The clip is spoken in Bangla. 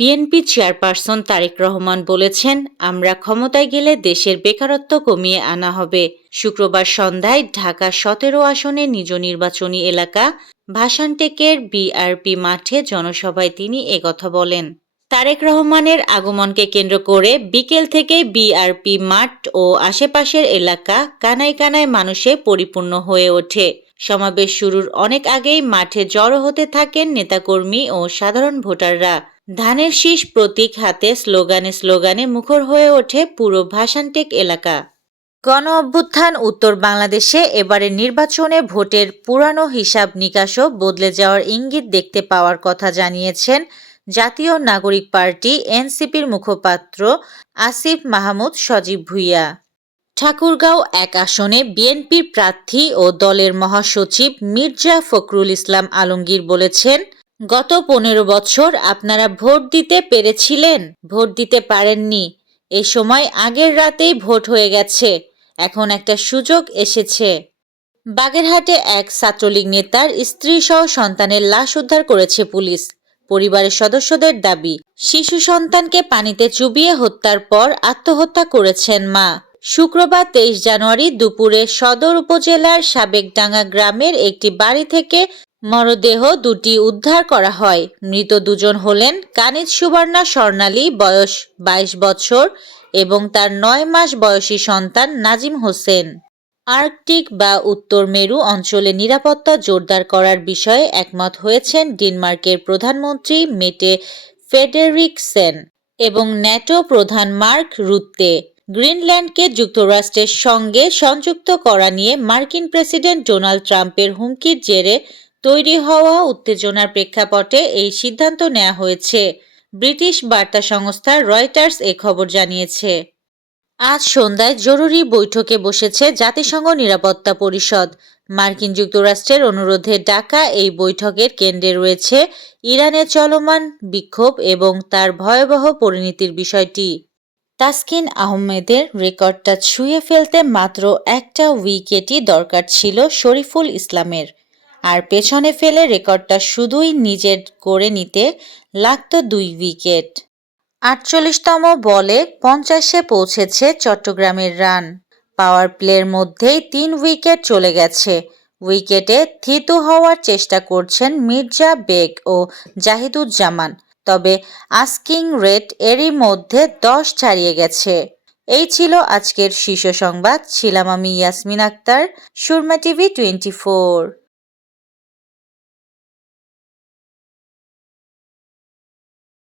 বিএনপি চেয়ারপারসন তারেক রহমান বলেছেন, আমরা ক্ষমতায় গেলে দেশের বেকারত্ব কমিয়ে আনা হবে। শুক্রবার সন্ধ্যায় ঢাকা ১৭ আসনে নিজ নির্বাচনী এলাকা ভাসানটেকের বিআরপি মাঠে জনসভায় তিনি একথা বলেন। তারেক রহমানের আগমনকে কেন্দ্র করে বিকেল থেকে বিআরপি মাঠ ও আশেপাশের এলাকা কানায় কানায় মানুষে পরিপূর্ণ হয়ে ওঠে। সমাবেশ শুরুর অনেক আগেই মাঠে জড়ো হতে থাকেন নেতাকর্মী ও সাধারণ ভোটাররা। ধানের শীষ প্রতীক হাতে স্লোগানে স্লোগানে মুখর হয়ে ওঠে পুরো ভাসানটেক এলাকা। গণ অভ্যুত্থান উত্তর বাংলাদেশে এবারের নির্বাচনে ভোটের পুরানো হিসাব নিকাশও বদলে যাওয়ার ইঙ্গিত দেখতে পাওয়ার কথা জানিয়েছেন জাতীয় নাগরিক পার্টি এনসিপির মুখপাত্র আসিফ মাহমুদ সজীব ভুঁইয়া। ঠাকুরগাঁও ১ আসনে বিএনপির প্রার্থী ও দলের মহাসচিব মির্জা ফখরুল ইসলাম আলমগীর বলেছেন, গত ১৫ বছর আপনারা ভোট দিতে পেরেছিলেন, ভোট দিতে পারেননি। এই সময় আগের রাতেই ভোট হয়ে গেছে, এখন একটা সুযোগ এসেছে। বাগেরহাটে এক ছাত্রলীগ নেতার স্ত্রীসহ সন্তানের লাশ উদ্ধার করেছে পুলিশ। পরিবারের সদস্যদের দাবি, শিশু সন্তানকে পানিতে চুবিয়ে হত্যার পর আত্মহত্যা করেছেন মা। শুক্রবার ২৩ জানুয়ারি দুপুরে সদর উপজেলার সাবেকডাঙ্গা গ্রামের একটি বাড়ি থেকে মরদেহ দুটি উদ্ধার করা হয়। মৃত দুজন হলেন কানিজ সুবর্ণা স্বর্ণালী, বয়স ২২ বছর এবং তার ৯ মাস বয়সী সন্তান নাজিম হোসেন। আর্কটিক বা উত্তর মেরু অঞ্চলে নিরাপত্তা জোরদার করার বিষয়ে একমত হয়েছেন ডেনমার্কের প্রধানমন্ত্রী মেটে ফ্রেডেরিকসেন এবং ন্যাটো প্রধান মার্ক রুত্তে। গ্রিনল্যান্ডকে যুক্তরাষ্ট্রের সঙ্গে সংযুক্ত করা নিয়ে মার্কিন প্রেসিডেন্ট ডোনাল্ড ট্রাম্পের হুমকির জেরে তৈরি হওয়া উত্তেজনার প্রেক্ষাপটে এই সিদ্ধান্ত নেওয়া হয়েছে। ব্রিটিশ বার্তা সংস্থা রয়টার্স এ খবর জানিয়েছে। আজ সন্ধ্যায় জরুরি বৈঠকে বসেছে জাতিসংঘ নিরাপত্তা পরিষদ। মার্কিন যুক্তরাষ্ট্রের অনুরোধে ডাকা এই বৈঠকের কেন্দ্রে রয়েছে ইরানের চলমান বিক্ষোভ এবং তার ভয়াবহ পরিণতির বিষয়টি। তাসকিন আহমেদের রেকর্ডটা ছুঁয়ে ফেলতে মাত্র একটা উইকেটই দরকার ছিল শরীফুল ইসলামের, আর পেছনে ফেলে রেকর্ডটা শুধুই নিজের করে নিতে লাগতো ২ উইকেট। ৪৮তম বলে ৫০-এ পৌঁছেছে চট্টগ্রামের রান। পাওয়ার প্লের মধ্যেই ৩ উইকেট চলে গেছে। উইকেটে থিতু হওয়ার চেষ্টা করছেন মির্জা বেগ ও জাহিদুজ্জামান, তবে আস্কিং রেট এরই মধ্যে ১০ ছাড়িয়ে গেছে। এই ছিল আজকের শীর্ষ সংবাদ। ছিলাম আমি ইয়াসমিন আক্তার, সুরমা টিভি 24।